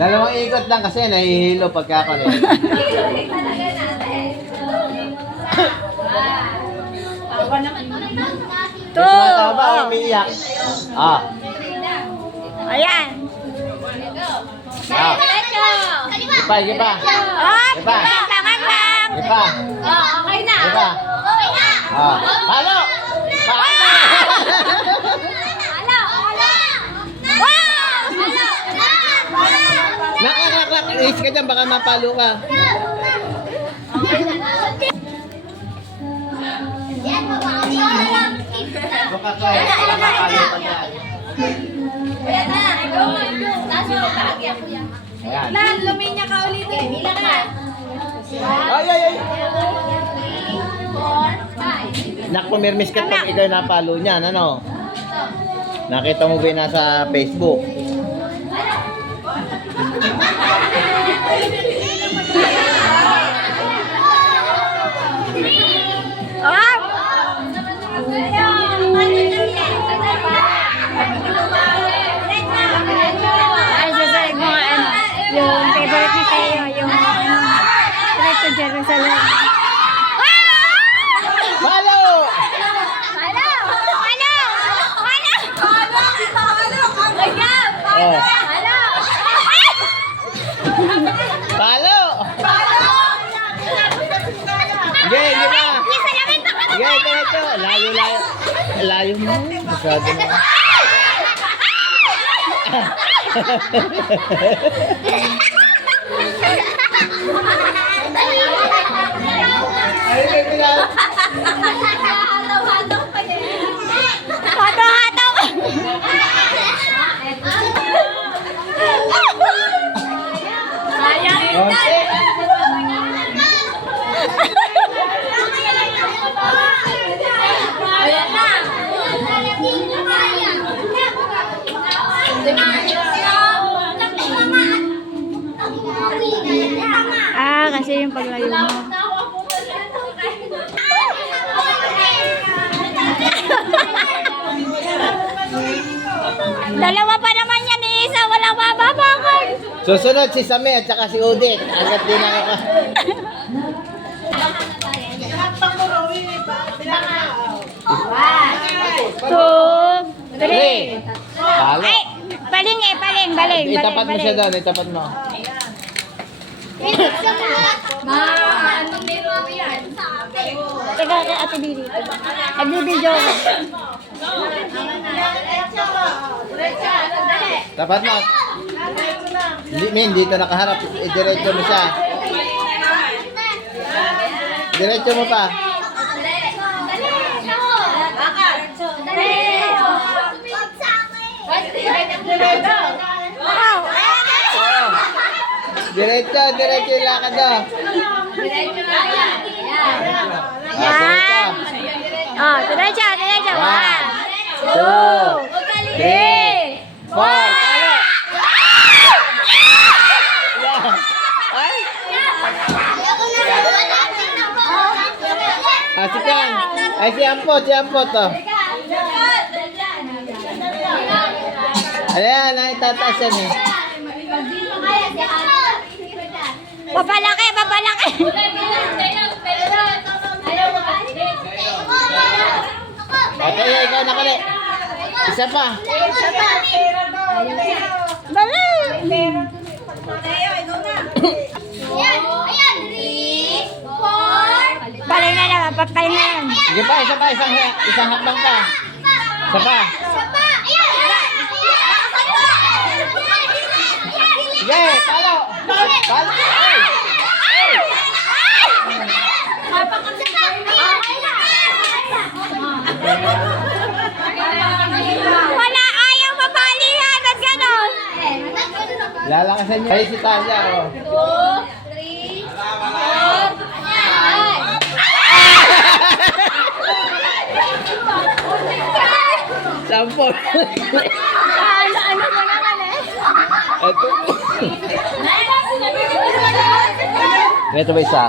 Dalawang ikot lang kasi nahihilo pagka ako rin. Two. Tumataba o umiiyak? Ah. Ayan. Ah. Ipa, ipa. Up. Ipa. Tangan lang. Ipa. Okay na. Ipa. Ah. Palo! Palo! Nak. Alis ka dyan, baka mapalo ka. Baka kaya, baka mapalo ka dyan. Ayan. Lan, luminya ka ulit. Bilang ka. Ay! Nak, pumirmis ka pag ikaw napalo niyan, ano? Nakita mo ba yung nasa Facebook? Up. Ay, sasalig mo nga, yung favorite ni Teo, yung Trek to Jerusalem. Palo! Oh. Palo! Sige, di ba? Sige, ito. Layo mo. Masyado na. Ay, Hataw-hataw. Kasi yung paglayo mo. Dalawa pa naman yan, isa walang mababangon. Susunod si Sami at saka si Udit. Agad din ako. Two, three. Palo. Ay, baling. Itapat mo siya doon, itapat mo. Teka, ate Didi. Nagbibidyo ko. Tapat mo. Min, dito nakaharap. Diretso mo siya. Diretso mo pa. Wow! Diretso yung lakad do. Yan. Oh, diretso. One, Two, three, four. Palo. Ay. Si Kang. Ay, si Ampot to. Ayan, tataas yan eh. Papalaki. Okay, ikaw nakali. Isa pa. Dali. Paling na naman, papaling na naman. Sige pa, isa pa. Isang hakbang pa. Isa pa. Sige, palo. Ay. Wala, ayaw mapalihan. Ba't ganon? Lalakasan niya. Ay, si Talia. Oh. 2, 3, 4. Sampol. Ano mo naman eh? Ito. Ito ba isa?